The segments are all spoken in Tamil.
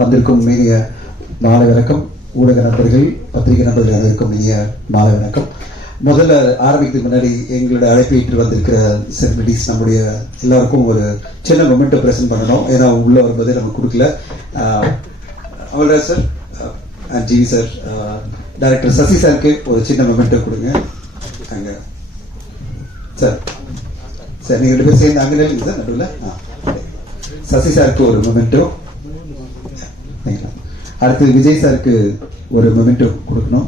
வந்திருக்கும் இனிய மாலை வணக்கம். ஊடக நண்பர்கள் பத்திரிகை நண்பர்கள் அனைவருக்கும் இனிய மாலை வணக்கம். முதல்ல ஆரம்பிக்கிறதுக்கு முன்னாடி எங்களோட அழைப்பை வந்திருக்கிற செலிபிரிட்டிஸ் நம்முடைய எல்லாருக்கும் ஒரு சின்ன மொமெண்ட்டை ப்ரெசென்ட் பண்ணணும். ஏன்னா உள்ள வரும்போதே நம்ம கொடுக்கல. Amalraj sir and G V sir director Sasi சாருக்கு ஒரு சின்ன மொமெண்ட்டை கொடுங்க. அங்க. சார் சார் நீங்க ரெண்டு பேரும் சேர்ந்து அங்கே சார் நடுவில். சசி சாருக்கு ஒரு மொமெண்டோ அடுத்து விஜய் சாருக்கு ஒரு மொமெண்ட் கொடுக்கணும்.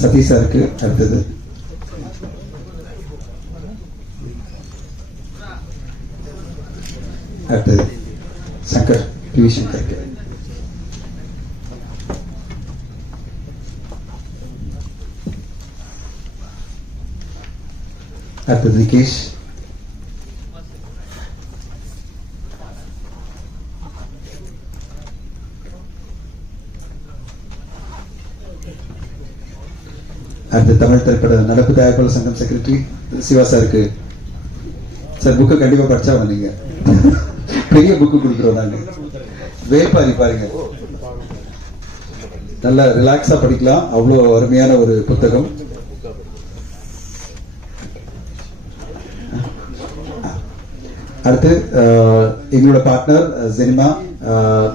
சதீஷ் சாருக்கு அடுத்தது. அடுத்தது சங்கர் பி வி சங்கருக்கு. அடுத்தது நிகேஷ். அடுத்து தமிழ் திரைப்பட நடப்பு தயாரிப்பாளர் சங்கம் செக்ரட்டரி சிவா சாருக்கு. சார் புக்கு கண்டிப்பா படிச்சா வந்தீங்க பெரிய புக்கு கொடுக்குறோம் நாங்க. வேப்பாரி பாருங்க. நல்லா ரிலாக்ஸா படிக்கலாம். அவ்வளோ அருமையான ஒரு புத்தகம். அடுத்து எங்களோட பார்ட்னர் சினிமா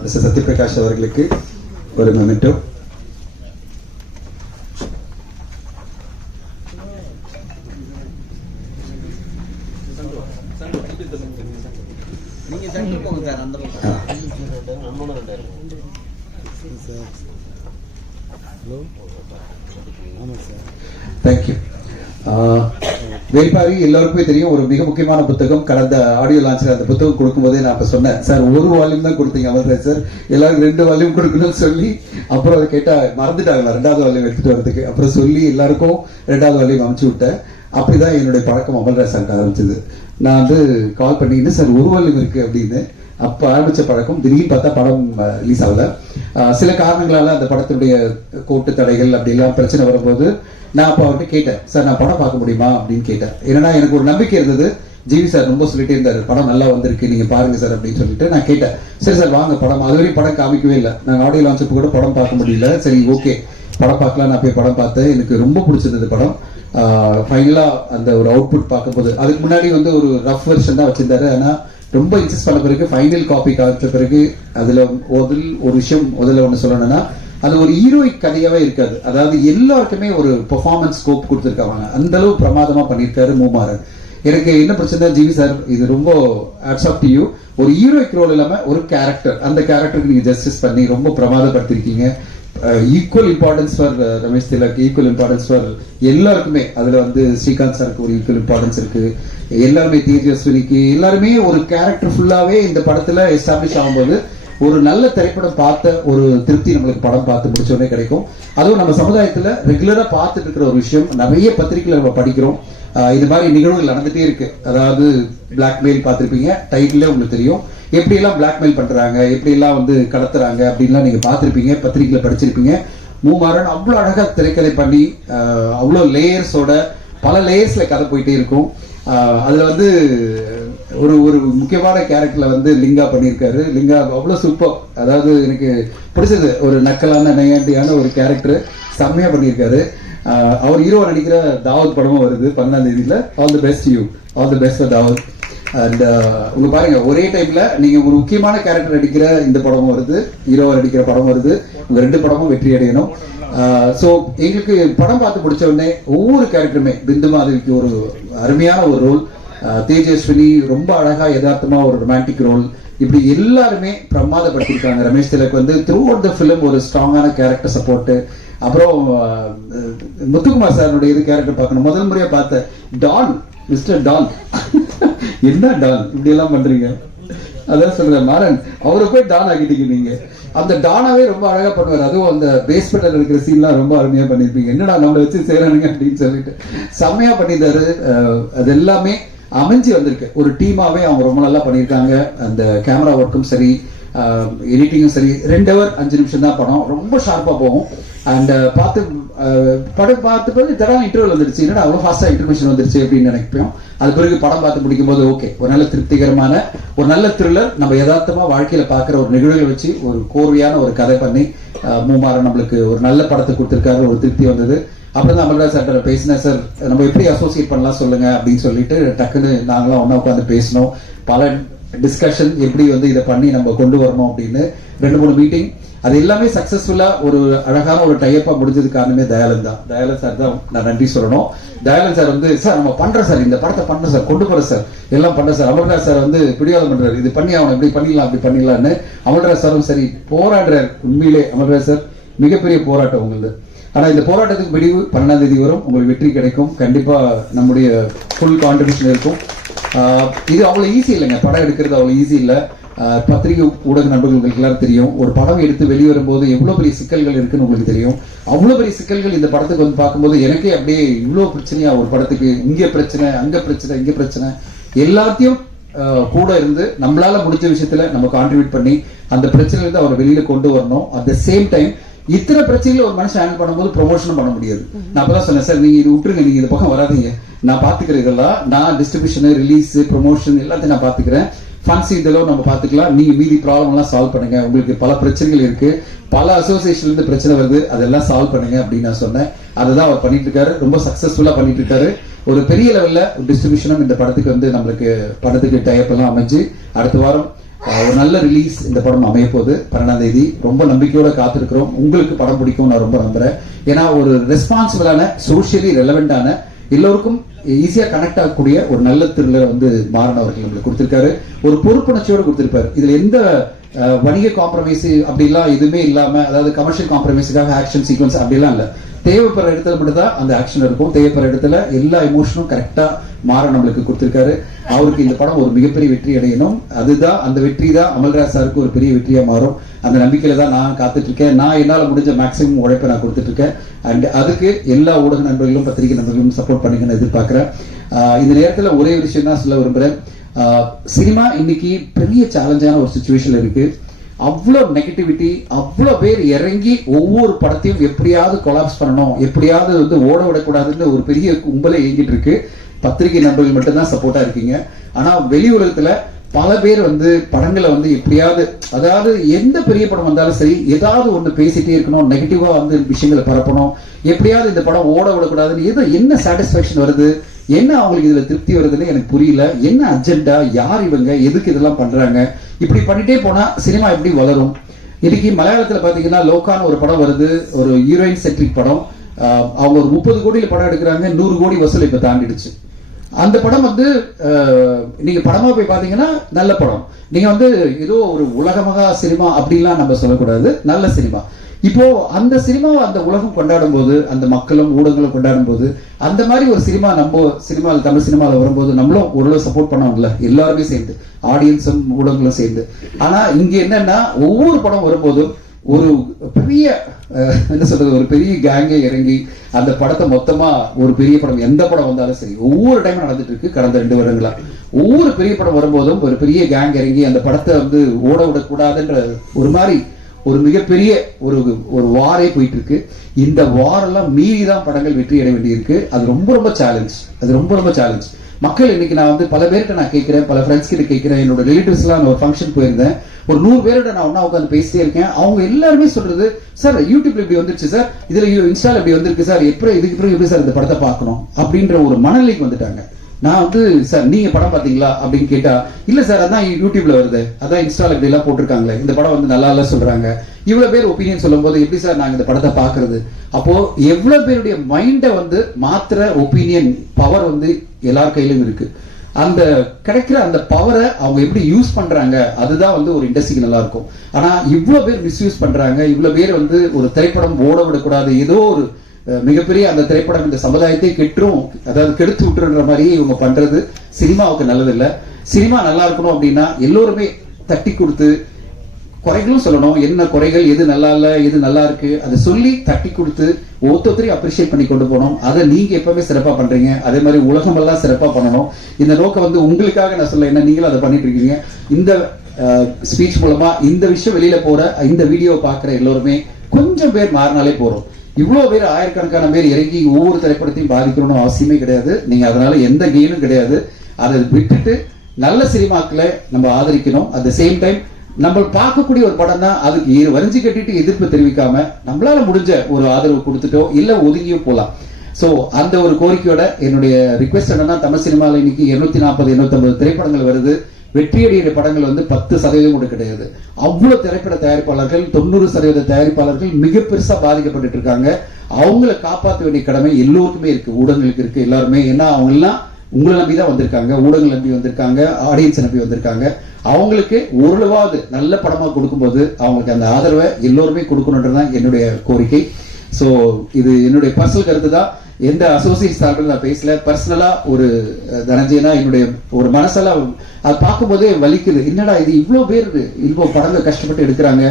மிஸ்டர் சத்யபிரகாஷ் அவர்களுக்கு ஒரு மெமெண்டோ நீங்க சென்டர் போங்க சார் அந்த பக்கம் தேங்க்யூ வேல்பாரி எல்லாருக்குமே தெரியும் ஒரு மிக முக்கியமான புத்தகம் கடந்த ஆடியோ லான்ச்சில் அந்த புத்தகம் கொடுக்கும்போதே நான் அப்ப சொன்னேன். சார் ஒரு வால்யூம் தான் கொடுத்தீங்க அமல்ராஜ் சார். எல்லாரும் ரெண்டு வால்யூம் கொடுக்கணும்னு சொல்லி அப்புறம் அதை கேட்டா மறந்துட்டாங்களா ரெண்டாவது வால்யூம் எடுத்துட்டு வரதுக்கு அப்புறம் சொல்லி எல்லாருக்கும் ரெண்டாவது வால்யூம் அமுச்சு விட்டேன். அப்படிதான் என்னுடைய பழக்கம் அமல்ராஜ் சார்ட்ட ஆரம்பிச்சது. நான் வந்து கால் பண்ணிக்கிட்டு சார் ஒரு வால்யூம் இருக்கு அப்படின்னு அப்ப ஆரம்பிச்ச பழக்கம் திடீர்னு பார்த்தா படம் ரிலீஸ் ஆகல. சில காரணங்களால அந்த படத்தினுடைய கோட்டு தடைகள் அப்படிலாம் பிரச்சனை வரும்போது நான் அப்ப அவர்கிட்ட கேட்டேன் சார் நான் படம் பார்க்க முடியுமா? அப்படின்னு கேட்டேன். ஏன்னா எனக்கு ஒரு நம்பிக்கை இருந்தது. ஜிவி சார் ரொம்ப சொல்லிட்டே இருந்தாரு படம் நல்லா வந்திருக்கு நீங்க பாருங்க சார் அப்படின்னு சொல்லிட்டு நான் கேட்டேன். சரி சார் வாங்க படம். அது வரையும் படம் காமிக்கவே இல்லை. நாங்க ஆடியோ லான்ச் கூட படம் பார்க்க முடியல. சரி ஓகே. படம் பார்க்கலாம் நான் போய் படம் பார்த்தேன். எனக்கு ரொம்ப பிடிச்சிருந்தது படம். ஃபைனலாக அந்த ஒரு அவுட்புட் பார்க்கும்போது அதுக்கு முன்னாடி வந்து ஒரு ரஃப் வெர்ஷன் தான் வச்சிருந்தாரு. ஆனால் ரொம்ப இன்சிஸ்ட் பண்ண பிறகு ஃபைனல் காப்பி காத்த பிறகு அதுல முதல் ஒரு விஷயம் முதல்ல ஒன்று சொல்லணும்னா அது ஒரு ஹீரோயிக் கதையாவே இருக்காது. அதாவது எல்லாருக்குமே ஒரு பெர்ஃபார்மன்ஸ் ஸ்கோப் கொடுத்துருக்காங்க. அந்த அளவு பிரமாதமா பண்ணியிருக்காரு மூமாறன். எனக்கு என்ன பிரச்சனை ஜிவி சார் இது ரொம்ப ஆட்ஸ் ஆஃப் டு யூ ஒரு ஹீரோயிக் ரோல் இல்லாம ஒரு கேரக்டர் அந்த கேரக்டருக்கு நீங்க ஜஸ்டிஸ் பண்ணி ரொம்ப பிரமாதப்படுத்திருக்கீங்க. Equal importance for Ramesh Thilak equal importance for எல்லாருக்குமே. அதுல வந்து ஸ்ரீகாந்த் சாருக்கு ஒரு ஈக்குவல் இம்பார்ட்டன்ஸ் இருக்கு. எல்லாருமே தேஜஸ்வினிக்கு எல்லாருமே ஒரு கேரக்டர் ஃபுல்லாவே இந்த படத்துல எஸ்டாப்ளிஷ் ஆகும்போது ஒரு நல்ல திரைப்படம் பார்த்த ஒரு திருப்தி நம்மளுக்கு படம் பார்த்து முடிச்சோடனே கிடைக்கும். அதுவும் நம்ம சமுதாயத்துல ரெகுலரா பார்த்துட்டு இருக்கிற ஒரு விஷயம். நிறைய பத்திரிகைகளை நம்ம படிக்கிறோம். இது மாதிரி நிகழ்வுகள் நடந்துட்டே இருக்கு. அதாவது பிளாக்மெயில் பார்த்துருப்பீங்க. டைட்டிலே உங்களுக்கு தெரியும். எப்படியெல்லாம் பிளாக்மெயில் பண்றாங்க? எப்படியெல்லாம் வந்து கடத்துறாங்க? அப்படின்லாம் நீங்க பார்த்துருப்பீங்க. பத்திரிகையில படிச்சிருப்பீங்க. மூமாறன் அவ்வளோ அழகாக திரைக்கதை பண்ணி அவ்வளோ லேயர்ஸோட பல லேயர்ஸில் கதை போயிட்டே இருக்கும். அதில் வந்து ஒரு ஒரு முக்கியமான கேரக்டரில் வந்து லிங்கா பண்ணியிருக்காரு. லிங்கா அவ்வளோ சூப்பர் அதாவது எனக்கு பிடிச்சது. ஒரு நக்கலான நையாண்டியான ஒரு கேரக்டர் செம்மையா பண்ணியிருக்காரு. அவர் ஹீரோ நடிக்கிற தாவத் படமும் வருது பன்னெண்டாம் தேதியில். All the best you all the best தாவத். அண்ட் உங்க பாருங்க ஒரே டைம்ல நீங்க ஒரு முக்கியமான கேரக்டர் நடிக்கிற இந்த படமும் வருது. ஹீரோ நடிக்கிற படம் வருது. உங்க ரெண்டு படமும் வெற்றி அடையணும். ஸோ எங்களுக்கு படம் பார்த்து பிடிச்ச உடனே ஒவ்வொரு கேரக்டருமே பிந்து மாதவிக்கு ஒரு அருமையான ஒரு ரோல் தேஜஸ்வினி ரொம்ப அழகா யதார்த்தமா ஒரு ரொமான்டிக் ரோல் இப்படி எல்லாருமே பிரமாதப்படுத்திருக்காங்க ரமேஷ் திலக் வந்து த்ரூ அவுட் த ஃபிலிம் ஒரு ஸ்ட்ராங்கான கேரக்டர் சப்போர்ட்டு அப்புறம் முத்துக்குமார் சாருடைய இது கேரக்டர் பார்க்கணும். முதல் முறையா பார்த்தேன் டான் மிஸ்டர் டான். என்ன டான்? இப்படி எல்லாம் பண்றீங்க? அதான் சொல்றேன். மாறன் அவரை போய் டான் ஆகிட்டீங்க நீங்க. அந்த டானாவே ரொம்ப அழகா பண்ணுவார். அதுவும் அந்த பேஸ்மெண்ட்ல இருக்கிற சீன்லாம் ரொம்ப அருமையா பண்ணிருப்பீங்க என்னடா நம்மளை வச்சு செய்யறானுங்க அப்படின்னு சொல்லிட்டு. செம்மையா பண்ணியிருந்தாரு. அது எல்லாமே அமைஞ்சு வந்திருக்கு. ஒரு டீமாவே அவங்க ரொம்ப நல்லா பண்ணியிருக்காங்க. அந்த கேமரா ஒர்க்கும் சரி எடிட்டிங்கும் சரி ரெண்டு ஹவர் அஞ்சு நிமிஷம் தான் படம். ரொம்ப ஷார்ப்பா போகும். அண்ட் uh, பார்த்து uh, படம் பார்த்து போது தடவை இன்டர்வல் வந்துருச்சு என்னடா அவ்வளோ ஃபாஸ்ட்டாக இன்டர்மிஷன் வந்துருச்சு அப்படின்னு நினைப்போம். அது பிறகு படம் பார்த்து முடிக்கும் போது ஓகே ஒரு நல்ல திருப்திகரமான ஒரு நல்ல த்ரில்லர் நம்ம யதார்த்தமாக வாழ்க்கையில் பார்க்குற ஒரு நிகழ்வுகளை வச்சு ஒரு கோர்வையான ஒரு கதை பண்ணி uh, மூமாரம் நம்மளுக்கு ஒரு நல்ல படத்தை கொடுத்துருக்காரு ஒரு திருப்தி வந்தது. அப்புறம் தான் அமல்ராஜ் சார்ட்ட பேசினேன் சார் நம்ம எப்படி அசோசியேட் பண்ணலாம் சொல்லுங்க அப்படின்னு சொல்லிட்டு டக்குன்னு நாங்களாம் ஒன்றா உட்காந்து பேசினோம். பல டிஸ்கஷன் எப்படி வந்து இதை பண்ணி நம்ம கொண்டு வரணும் அப்படின்னு ரெண்டு மூணு மீட்டிங் அது எல்லாமே சக்சஸ்ஃபுல்லா ஒரு அழகான ஒரு டைப்பா முடிஞ்சது காரணமே தயாலன் தான். தயாலன் சார் தான் நான் நன்றி சொல்லணும். தயாலன் சார் வந்து சார் நம்ம பண்றோம் சார் இந்த படத்தை பண்றோம் சார் கொண்டு போறோம் சார் எல்லாம் பண்றோம் சார் அமர்ராஜ் சார் வந்து பிடிவாதம் பண்றாரு. இது பண்ணி அவனை இப்படி பண்ணிடலாம். அப்படி பண்ணிடலாம்னு. அமர்ராஜ் சாரும் சரி போராடுறார். உண்மையிலே அமர்ராஜ் சார் மிகப்பெரிய போராட்டம் உங்களுது. ஆனா இந்த போராட்டத்துக்கு முடிவு பன்னெண்டாம் தேதி வரும். உங்களுக்கு வெற்றி கிடைக்கும். கண்டிப்பா நம்முடைய ஃபுல் கான்ட்ரிபியூஷன் இருக்கும். இது அவ்வளவு ஈஸி இல்லைங்க. படம் எடுக்கிறது அவ்வளவு ஈஸி இல்லை. பத்திரிகை ஊடக நண்பர்களுக்கு எல்லாரும் தெரியும். ஒரு படம் எடுத்து வெளிவரும் வரும்போது எவ்வளவு பெரிய சிக்கல்கள் இருக்குன்னு உங்களுக்கு தெரியும். அவ்வளவு பெரிய சிக்கல்கள் இந்த படத்துக்கு வந்து பார்க்கும்போது எனக்கே அப்படியே இவ்வளவு பிரச்சனையா ஒரு படத்துக்கு இங்க பிரச்சனை அங்க பிரச்சனை இங்க பிரச்சனை. எல்லாத்தையும் கூட இருந்து நம்மளால முடிஞ்ச விஷயத்துல நம்ம கான்ட்ரிபியூட் பண்ணி அந்த பிரச்சனை இருந்து அவரை வெளியில கொண்டு வரணும். அட் த சேம் டைம் இத்தனை பிரச்சனைகளை ஒரு மனுஷன் ஹேண்டில் பண்ணும்போது ப்ரொமோஷனும் பண்ண முடியாது. நான் அப்பதான் சொன்னேன் சார் நீங்க இது விட்டுருங்க நீங்க இந்த பக்கம் வராதீங்க. நான் பாத்துக்கிறேன் இதெல்லாம். நான் டிஸ்ட்ரிபியூஷன் ரிலீஸ் ப்ரொமோஷன் எல்லாத்தையும் நான் பாத்துக்கிறேன். ஃபண்ட்ஸ் இதெல்லாம் நம்ம பார்த்துக்கலாம். நீங்கள் மீதி ப்ராப்ளம்லாம் சால்வ் பண்ணுங்க. உங்களுக்கு பல பிரச்சனைகள் இருக்கு. பல அசோசியேஷன்லேருந்து பிரச்சனை வருது. அதெல்லாம் சால்வ் பண்ணுங்க அப்படின்னு நான் சொன்னேன். அதுதான் அவர் பண்ணிட்டு இருக்காரு. ரொம்ப சக்ஸஸ்ஃபுல்லாக பண்ணிட்டு இருக்காரு. ஒரு பெரிய லெவலில் டிஸ்ட்ரிபியூஷனும் இந்த படத்துக்கு வந்து நம்மளுக்கு படத்துக்கு டைப் எல்லாம் அமைஞ்சு அடுத்த வாரம் ஒரு நல்ல ரிலீஸ் இந்த படம் அமைய போகுது. பன்னெண்டாம் தேதி. ரொம்ப நம்பிக்கையோட காத்திருக்கிறோம். உங்களுக்கு படம் பிடிக்கும் நான் ரொம்ப நம்புறேன். ஏன்னா ஒரு ரெஸ்பான்சிபிளான சோஷியலி ரெலவெண்டான எல்லோருக்கும் ஈஸியா கனெக்ட் ஆகக்கூடிய ஒரு நல்ல த்ரில்லர் வந்து மாறன் அவர்கள் நம்மளுக்கு கொடுத்திருக்காரு. ஒரு பொறுப்புணர்ச்சியோட கொடுத்திருப்பாரு. இதுல எந்த வணிக காம்ப்ரமைஸ் அப்படிலாம் எதுவுமே இல்லாம அதாவது கமர்ஷியல் காம்ப்ரமைஸுக்காக ஆக்ஷன் சீக்வன்ஸ் அப்படிலாம் இல்ல. தேவைப்படுற இடத்துல மட்டும் தான் அந்த ஆக்ஷன் இருக்கும் தேவைப்படுற இடத்துல எல்லா எமோஷனும் கரெக்டா மாற நம்மளுக்கு கொடுத்திருக்காரு. அவருக்கு இந்த படம் ஒரு மிகப்பெரிய வெற்றி அடையணும். அதுதான் அந்த வெற்றி தான் அமல்ராஜ் சாருக்கு ஒரு பெரிய வெற்றியா மாறும். அந்த நம்பிக்கையில தான் நான் காத்துட்டு இருக்கேன் நான் என்னால முடிஞ்ச மேக்ஸிமம் உழைப்பை நான் கொடுத்துட்டு இருக்கேன் அண்ட் அதுக்கு எல்லா ஊடக நண்பர்களும் பத்திரிகை நண்பர்களும் சப்போர்ட் பண்ணுங்கன்னு எதிர்பார்க்கிறேன். இந்த நேரத்துல ஒரே விஷயம் தான் சொல்ல விரும்புறேன். சினிமா இன்னைக்கு பெரிய சேலஞ்சான ஒரு சுச்சுவேஷன்ல இருக்கு. அவ்வளோ நெகட்டிவிட்டி அவ்வளோ பேர் இறங்கி ஒவ்வொரு படத்தையும் எப்படியாவது கொலாப்ஸ் பண்ணணும் எப்படியாவது வந்து ஓட விடக்கூடாதுன்னு ஒரு பெரிய கும்பலை இயங்கிட்டு இருக்கு. பத்திரிகை நண்பர்கள் மட்டும்தான் சப்போர்ட்டாக இருக்கீங்க. ஆனால் வெளி உலகத்தில் பல பேர் வந்து படங்களை வந்து எப்படியாவது அதாவது எந்த பெரிய படம் வந்தாலும் சரி ஏதாவது ஒன்று பேசிட்டே இருக்கணும் நெகட்டிவாக வந்து விஷயங்களை பரப்பணும். எப்படியாவது இந்த படம் ஓட விடக்கூடாதுன்னு எது என்ன சாட்டிஸ்ஃபேக்ஷன் வருது? என்ன அவங்களுக்கு இதுல திருப்தி வருதுன்னு எனக்கு புரியல. என்ன அஜெண்டா யார் இவங்க? எதுக்கு இதெல்லாம் பண்றாங்க? இப்படி பண்ணிட்டே போனா சினிமா எப்படி வளரும்? இன்னைக்கு மலையாளத்துல பாத்தீங்கன்னா லோக்கான ஒரு படம் வருது. ஒரு ஹீரோயின் சென்ட்ரிக் படம். அவங்க ஒரு முப்பது கோடியில படம் எடுக்கிறாங்க. நூறு கோடி வசூல் இப்ப தாண்டிடுச்சு. அந்த படம் வந்து அஹ், நீங்க படமா போய் பாத்தீங்கன்னா நல்ல படம். நீங்க வந்து ஏதோ ஒரு உலகமகா சினிமா அப்படிலாம் நம்ம சொல்லக்கூடாது. நல்ல சினிமா. இப்போ அந்த சினிமாவை அந்த உலகம் கொண்டாடும் போது அந்த மக்களும் ஊடகங்களும் கொண்டாடும் போது அந்த மாதிரி ஒரு சினிமா நம்ம சினிமாவில் தமிழ் சினிமாவில் வரும்போது நம்மளும் ஓரளவு சப்போர்ட் பண்ணுவோம்ல எல்லாருமே சேர்ந்து ஆடியன்ஸும் ஊடகங்களும் சேர்ந்து. ஆனா இங்க என்னன்னா ஒவ்வொரு படம் வரும்போதும் ஒரு பெரிய என்ன சொல்றது ஒரு பெரிய கேங்கே இறங்கி அந்த படத்தை மொத்தமா ஒரு பெரிய படம் எந்த படம் வந்தாலும் சரி ஒவ்வொரு டைம் நடந்துட்டு இருக்கு கடந்த ரெண்டு வருடங்களா. ஒவ்வொரு பெரிய படம் வரும்போதும் ஒரு பெரிய கேங் இறங்கி அந்த படத்தை வந்து ஓட விடக்கூடாதுன்ற ஒரு மாதிரி ஒரு மிகப்பெரிய ஒரு ஒரு வாரே போயிட்டு இருக்கு இந்த வாரெல்லாம் மீறி தான் படங்கள் வெற்றி அடைய வேண்டியிருக்கு. அது ரொம்ப ரொம்ப சேலஞ்ச் அது ரொம்ப ரொம்ப சேலஞ்ச் மக்கள் இன்னைக்கு நான் வந்து பல பேர்கிட்ட நான் கேட்கிறேன் பல ஃப்ரெண்ட்ஸ் கிட்ட கேட்கிறேன். என்னோட ரிலேட்டிவ்ஸ்லாம் நான் ஒரு ஃபங்க்ஷன் போயிருந்தேன். ஒரு நூறு பேரோட நான் ஒன்றா உட்காந்து பேசிட்டே இருக்கேன். அவங்க எல்லாருமே சொல்றது சார் யூடியூப்ல இப்படி வந்துருச்சு சார் இதுல இன்ஸ்டால இப்படி வந்திருக்கு சார் எப்படி இதுக்கு பிறகு எப்படி சார் இந்த படத்தை பார்க்கணும்? அப்படின்ற ஒரு மனநிலைக்கு வந்துட்டாங்க. நான் வந்து சார் நீங்க படம் பாத்தீங்களா அப்படின்னு கேட்டா இல்ல சார் அதான் யூடியூப்ல வருது. அதான் இன்ஸ்டால இப்படி எல்லாம் போட்டிருக்காங்களே. இந்த படம் வந்து நல்லா இல்ல சொல்றாங்க. இவ்வளவு பேர் ஒப்பீனியன் சொல்லும் போது எப்படி சார் நாங்க இந்த படத்தை பாக்குறது அப்போ எவ்வளவு பேருடைய மைண்டை வந்து மாத்திர ஒப்பீனியன் பவர் வந்து எல்லார் கையிலும் இருக்கு. அந்த கிடைக்கிற அந்த பவரை அவங்க எப்படி யூஸ் பண்றாங்க அதுதான் வந்து ஒரு இண்டஸ்ட்ரிக்கு நல்லா இருக்கும். ஆனா இவ்வளவு பேர் மிஸ்யூஸ் பண்றாங்க இவ்வளவு பேர் வந்து ஒரு திரைப்படம் ஓட விடக்கூடாது ஏதோ ஒரு மிகப்பெரிய அந்த திரைப்படம் இந்த சமுதாயத்தை கெட்டுரும் அதாவது கெடுத்து விட்டுருன்ற மாதிரியே இவங்க பண்றது. சினிமாவுக்கு நல்லதில்லை. சினிமா நல்லா இருக்கணும் அப்படின்னா எல்லோருமே தட்டி கொடுத்து குறைகளும் சொல்லணும். என்ன குறைகள் எது நல்லா இல்லை எது நல்லா இருக்கு அதை சொல்லி தட்டி கொடுத்து ஒவ்வொருத்தரையும் அப்ரிஷியேட் பண்ணி கொண்டு போகணும். அதை நீங்க எப்பவுமே சிறப்பா பண்றீங்க. அதே மாதிரி உலகம் எல்லாம் சிறப்பா பண்ணணும். இந்த நோக்கம் வந்து உங்களுக்காக நான் சொல்ல என்ன நீங்களும் அதை பண்ணிட்டு இருக்கீங்க. இந்த ஸ்பீச் மூலமா இந்த விஷயம் வெளியில போற இந்த வீடியோ பாக்குற எல்லோருமே கொஞ்சம் பேர் மாறினாலே போறோம் இவ்வளோ பேர் ஆயிரக்கணக்கான பேர் இறங்கி ஒவ்வொரு திரைப்படத்தையும் பாதிக்கணும்னு அவசியமே கிடையாது. நீங்கள் அதனால எந்த கெயினும் கிடையாது. அதை விட்டுட்டு நல்ல சினிமாக்களை நம்ம ஆதரிக்கணும். அட் த சேம் டைம் நம்ம பார்க்கக்கூடிய ஒரு படம் தான் அதுக்கு வரிஞ்சு கட்டிட்டு எதிர்ப்பு தெரிவிக்காம நம்மளால முடிஞ்ச ஒரு ஆதரவு கொடுத்துட்டோ இல்லை ஒதுங்கியோ போகலாம் ஸோ அந்த ஒரு கோரிக்கையோட என்னுடைய ரிக்வெஸ்ட் என்னன்னா தமிழ் சினிமாவில் இன்னைக்கு 240 நாற்பது எண்ணூத்தி திரைப்படங்கள் வருது. வெற்றியடைகிற படங்கள் வந்து பத்து சதவீதம் கூட கிடையாது. அவ்வளவு திரைப்பட தயாரிப்பாளர்கள் தொண்ணூறு சதவீத தயாரிப்பாளர்கள் மிக பெருசா பாதிக்கப்பட்டு இருக்காங்க. அவங்கள காப்பாற்ற வேண்டிய கடமை எல்லோருக்குமே இருக்கு. ஊடகங்களுக்கு இருக்கு. எல்லாருமே ஏன்னா அவங்க எல்லாம் உங்களை நம்பி தான் வந்திருக்காங்க. ஊடகங்கள் நம்பி வந்திருக்காங்க. ஆடியன்ஸ் நம்பி வந்திருக்காங்க. அவங்களுக்கு ஓரளவாவது நல்ல படமா கொடுக்கும்போது அவங்களுக்கு அந்த ஆதரவை எல்லோருமே கொடுக்கணுன்றதுதான் என்னுடைய கோரிக்கை. சோ இது என்னுடைய பர்சனல் கருத்து தான். எந்த அசோசியேட் சார்பில் நான் பேசல. பர்சனலா ஒரு தனஞ்சயனா என்னுடைய ஒரு மனசெல்லாம் அது பார்க்கும்போதே வலிக்குது. என்னடா இது இவ்வளோ பேர் இவ்வளோ படங்கள் கஷ்டப்பட்டு எடுக்கிறாங்க.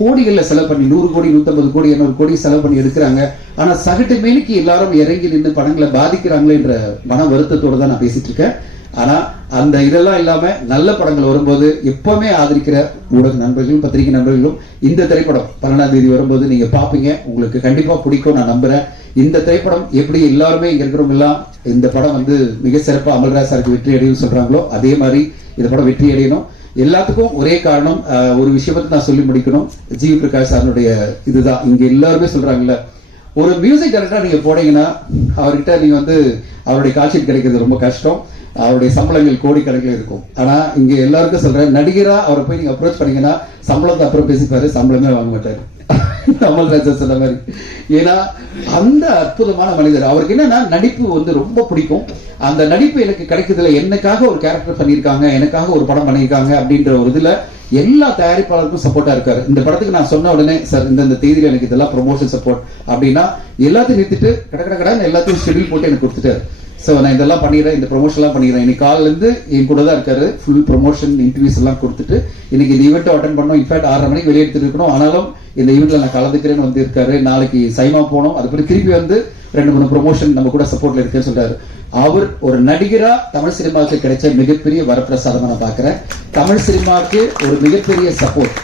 கோடிகளில் செலவு பண்ணி நூறு கோடி நூத்தம்பது கோடி இரநூறு கோடி செலவு பண்ணி எடுக்கிறாங்க. ஆனா சகட்டு மேனிக்கு எல்லாரும் இறங்கி நின்று படங்களை பாதிக்கிறாங்களேன்ற மன வருத்தத்தோட தான் நான் பேசிட்டு இருக்கேன். ஆனா அந்த இதெல்லாம் இல்லாம நல்ல படங்கள் வரும்போது எப்பவுமே ஆதரிக்கிற ஊடக நண்பர்களும் பத்திரிகை நண்பர்களும் இந்த திரைப்படம் பன்னெண்டாம் தேதி வரும்போது நீங்க பாப்பீங்க. உங்களுக்கு கண்டிப்பா பிடிக்கும் நான் நம்புறேன். இந்த திரைப்படம் எப்படி எல்லாருமே இங்க இருக்கிறவங்க எல்லாம் இந்த படம் வந்து மிக சிறப்பா அமல்ராஜ் சாருக்கு வெற்றி அடையும் சொல்றாங்களோ அதே மாதிரி இந்த படம் வெற்றி அடையணும். எல்லாத்துக்கும் ஒரே காரணம் ஒரு விஷயத்தை நான் சொல்லி முடிக்கணும். ஜி பிரகாஷ் சாருடைய இதுதான். இங்க எல்லாருமே சொல்றாங்கல்ல ஒரு மியூசிக் டைரக்டரா நீங்க போனீங்கன்னா அவர்கிட்ட நீங்க வந்து அவருடைய காட்சி கிடைக்கிறது ரொம்ப கஷ்டம். அவருடைய சம்பளங்கள் கோடிக்கணக்கில் இருக்கும். ஆனா இங்க எல்லாருக்கும் சொல்றேன் நடிகரா அவரை போய் நீங்க அப்ரோச் பண்ணீங்கன்னா சம்பளத்தை அப்புறம் பேசிப்பாரு சம்பளமே வாங்க மாட்டாரு. அமல்ராஜா சொன்ன மாதிரி. ஏன்னா அந்த அற்புதமான மனிதர். அவருக்கு என்னன்னா நடிப்பு வந்து ரொம்ப பிடிக்கும். அந்த நடிப்பு எனக்கு கிடைக்கிறதுல எனக்காக ஒரு கேரக்டர் பண்ணியிருக்காங்க எனக்காக ஒரு படம் பண்ணியிருக்காங்க அப்படின்ற ஒரு இதுல எல்லா தயாரிப்பாளருக்கும் சப்போர்ட்டா இருக்காரு. இந்த படத்துக்கு நான் சொன்ன உடனே சார் இந்த இந்த தேதியில எனக்கு இதெல்லாம் ப்ரொமோஷன் சப்போர்ட் அப்படின்னா எல்லாத்தையும் நிறுத்திட்டு கட கட கடன்னு எல்லாத்தையும் ஷெடியூல் போட்டு எனக்கு கொடுத்துட்டாரு. ஸோ நான் இதெல்லாம் பண்ணிடுறேன் இந்த ப்ரொமோஷன்லாம் பண்ணிடுறேன். இன்னைக்கு காலிலேருந்து என் கூட தான் இருக்காரு. ஃபுல் ப்ரொமோஷன் இன்டர்வியூஸ் எல்லாம் கொடுத்துட்டு இன்னைக்கு இந்த ஈவெண்ட் அட்டன் பண்ணோம். இன்ஃபேக்ட் ஆறரை மணிக்கு வெளியே இருக்கணும். ஆனாலும் இந்த ஈவெண்ட்ல நான் கலந்துக்கிறேன்னு வந்து இருக்காரு. நாளைக்கு சைமா போனோம். அதுக்கப்புறம் திருப்பி வந்து ரெண்டு மூணு ப்ரொமோஷன் நம்ம கூட சப்போர்ட்ல இருக்கேன்னு சொல்றாரு. அவர் ஒரு நடிகரா தமிழ் சினிமாவுக்கு கிடைச்ச மிகப்பெரிய வரப்பிரசாதமா நான் பாக்குறேன் தமிழ் சினிமாவுக்கு ஒரு மிகப்பெரிய சப்போர்ட்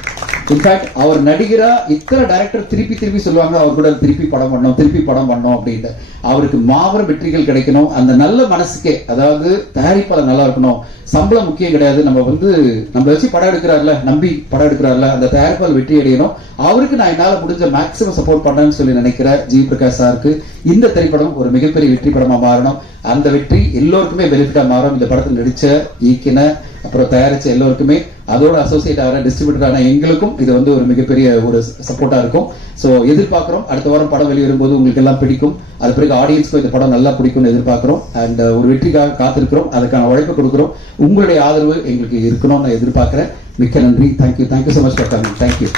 இன்ஃபேக்ட் அவர் நடிகரா இத்தனை டைரக்டர் திருப்பி திருப்பி சொல்லுவாங்க அவர் கூட திருப்பி படம் பண்ணோம் திருப்பி படம் பண்ணோம் அப்படின்ட்டு. அவருக்கு மாபெரும் வெற்றிகள் கிடைக்கணும். அந்த நல்ல மனசுக்கே அதாவது தயாரிப்பாளர் நல்லா இருக்கணும். சம்பளம் முக்கியம் கிடையாது. நம்ம வந்து நம்ம வச்சு படம் எடுக்கிறார்ல நம்பி படம் எடுக்கிறார்ல அந்த தயாரிப்பாளர் வெற்றி அடையணும். அவருக்கு நான் என்னால் முடிஞ்ச மேக்ஸிமம் சப்போர்ட் பண்ணேன்னு சொல்லி நினைக்கிற ஜி. பிரகாஷ் சாருக்கு இந்த திரைப்படம் ஒரு மிகப்பெரிய வெற்றி படமாக மாறணும். அந்த வெற்றி எல்லோருக்குமே பெனிஃபிட்டாக மாறும். இந்த படத்தில் நடித்த ஈக்கின அப்புறம் தயாரித்த எல்லோருக்குமே அதோட அசோசியேட் ஆகிற டிஸ்ட்ரிபியூட்டர் ஆன எங்களுக்கும் இது வந்து ஒரு மிகப்பெரிய ஒரு சப்போர்ட்டா இருக்கும். ஸோ எதிர்பார்க்குறோம். அடுத்த வாரம் படம் வெளிவரும்போது உங்களுக்கு எல்லாம் பிடிக்கும். அது பிறகு ஆடியன்ஸ்க்கும் இந்த படம் நல்லா பிடிக்கும்னு எதிர்பார்க்குறோம். அண்ட் uh, ஒரு வெற்றிக்காக காத்திருக்கிறோம். அதுக்கான உழைப்பு கொடுக்குறோம். உங்களுடைய ஆதரவு எங்களுக்கு இருக்கணும்னு நான் எதிர்பார்க்குறேன். மிக்க நன்றி. Thank you thank you so much for coming thank you